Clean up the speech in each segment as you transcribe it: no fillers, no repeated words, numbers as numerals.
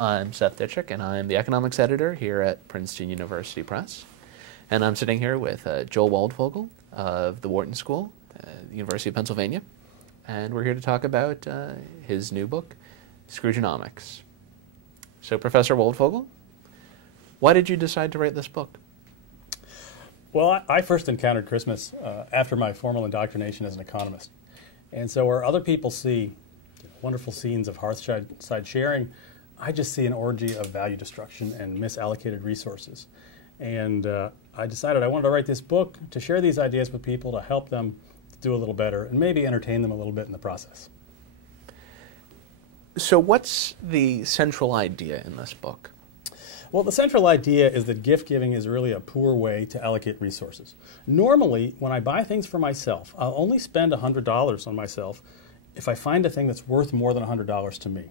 I'm Seth Ditchick, and I'm the economics editor here at Princeton University Press. And I'm sitting here with Joel Waldfogel of the Wharton School, the University of Pennsylvania. And we're here to talk about his new book, Scroogenomics. So, Professor Waldfogel, why did you decide to write this book? Well, I first encountered Christmas after my formal indoctrination as an economist. And so where other people see wonderful scenes of hearthside sharing, I just see an orgy of value destruction and misallocated resources. And I decided I wanted to write this book to share these ideas with people, to help them do a little better and maybe entertain them a little bit in the process. So what's the central idea in this book? Well, the central idea is that gift giving is really a poor way to allocate resources. Normally, when I buy things for myself, I'll only spend $100 on myself if I find a thing that's worth more than $100 to me.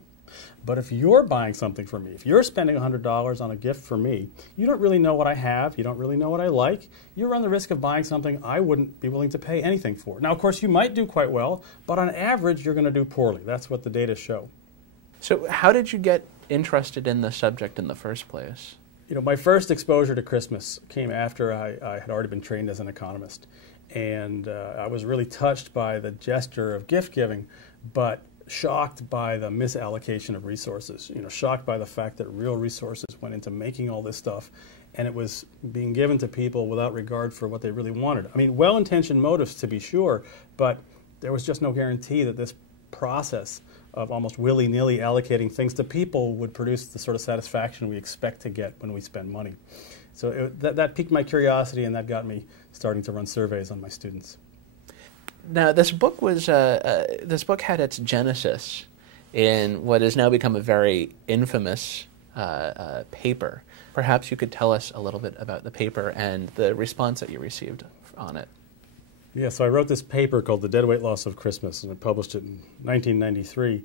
But if you're buying something for me, if you're spending $100 on a gift for me, you don't really know what I have, you don't really know what I like, you run the risk of buying something I wouldn't be willing to pay anything for. Now, of course, you might do quite well, but on average, you're going to do poorly. That's what the data show. So how did you get interested in the subject in the first place? You know, my first exposure to Christmas came after I had already been trained as an economist. And I was really touched by the gesture of gift giving, but shocked by the misallocation of resources. You know, shocked by the fact that real resources went into making all this stuff, and it was being given to people without regard for what they really wanted. I mean, well-intentioned motives to be sure, but there was just no guarantee that this process of almost willy-nilly allocating things to people would produce the sort of satisfaction we expect to get when we spend money. So that piqued my curiosity, and that got me starting to run surveys on my students. Now, this book had its genesis in what has now become a very infamous paper. Perhaps you could tell us a little bit about the paper and the response that you received on it. Yeah, so I wrote this paper called The Deadweight Loss of Christmas, and I published it in 1993.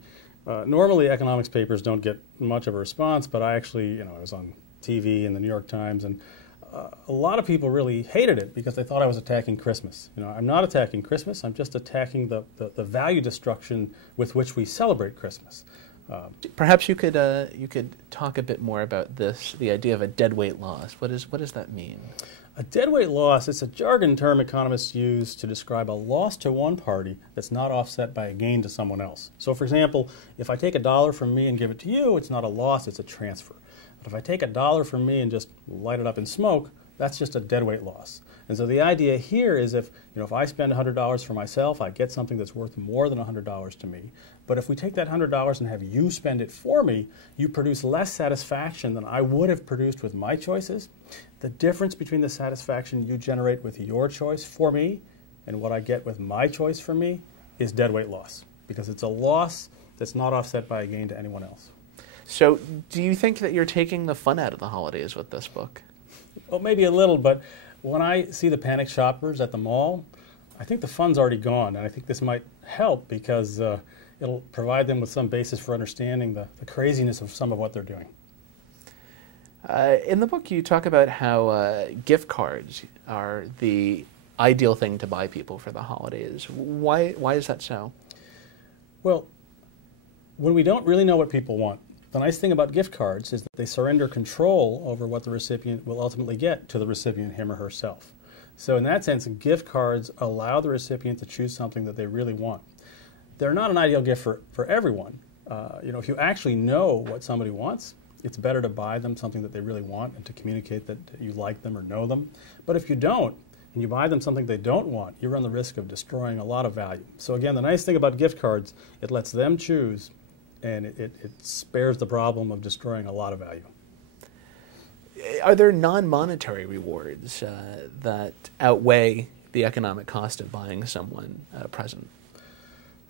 Normally, economics papers don't get much of a response, but I actually, I was on TV and the New York Times, and a lot of people really hated it because they thought I was attacking Christmas. I'm not attacking Christmas. I'm just attacking the value destruction with which we celebrate Christmas. Perhaps you could talk a bit more about this, the idea of a deadweight loss. What does that mean? A deadweight loss is a jargon term economists use to describe a loss to one party that's not offset by a gain to someone else. So, for example, if I take $1 from me and give it to you, it's not a loss, it's a transfer. But if I take $1 from me and just light it up in smoke, that's just a deadweight loss. And so the idea here is if I spend $100 for myself, I get something that's worth more than $100 to me. But if we take that $100 and have you spend it for me, you produce less satisfaction than I would have produced with my choices. The difference between the satisfaction you generate with your choice for me and what I get with my choice for me is deadweight loss, because it's a loss that's not offset by a gain to anyone else. So do you think that you're taking the fun out of the holidays with this book? Well, maybe a little, but when I see the panic shoppers at the mall, I think the fun's already gone, and I think this might help because it'll provide them with some basis for understanding the craziness of some of what they're doing. In the book, you talk about how gift cards are the ideal thing to buy people for the holidays. Why is that so? Well, when we don't really know what people want, the nice thing about gift cards is that they surrender control over what the recipient will ultimately get to the recipient, him or herself. So in that sense, gift cards allow the recipient to choose something that they really want. They're not an ideal gift for everyone. If you actually know what somebody wants, it's better to buy them something that they really want and to communicate that you like them or know them. But if you don't, and you buy them something they don't want, you run the risk of destroying a lot of value. So again, the nice thing about gift cards, it lets them choose, and it spares the problem of destroying a lot of value. Are there non-monetary rewards that outweigh the economic cost of buying someone a present?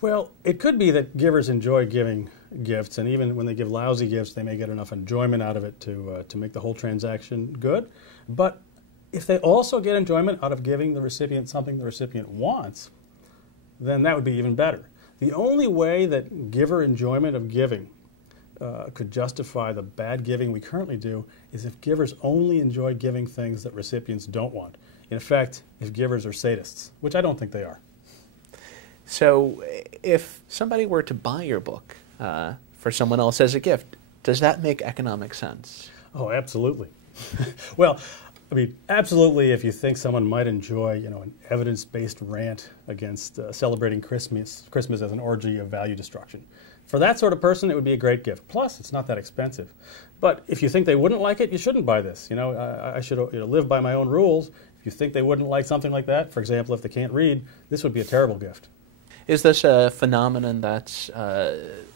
Well, it could be that givers enjoy giving gifts, and even when they give lousy gifts, they may get enough enjoyment out of it to make the whole transaction good. But if they also get enjoyment out of giving the recipient something the recipient wants, then that would be even better. The only way that giver enjoyment of giving could justify the bad giving we currently do is if givers only enjoy giving things that recipients don't want. In effect, if givers are sadists, which I don't think they are. So if somebody were to buy your book for someone else as a gift, Does that make economic sense? Oh, absolutely. Well, I mean, absolutely. If you think someone might enjoy, an evidence-based rant against celebrating Christmas as an orgy of value destruction, for that sort of person, it would be a great gift. Plus, it's not that expensive. But if you think they wouldn't like it, you shouldn't buy this. I should live by my own rules. If you think they wouldn't like something like that, for example, if they can't read, this would be a terrible gift. Is this a phenomenon that's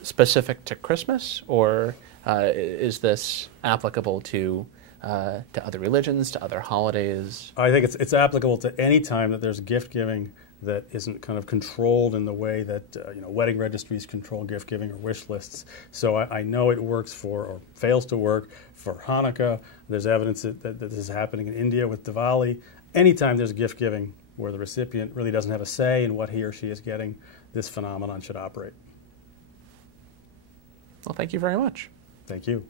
specific to Christmas, or is this applicable to other religions, to other holidays? I think it's applicable to any time that there's gift giving that isn't kind of controlled in the way that wedding registries control gift giving or wish lists. So I know it works for, or fails to work, for Hanukkah. There's evidence that this is happening in India with Diwali. Anytime there's gift giving where the recipient really doesn't have a say in what he or she is getting, this phenomenon should operate. Well, thank you very much. Thank you.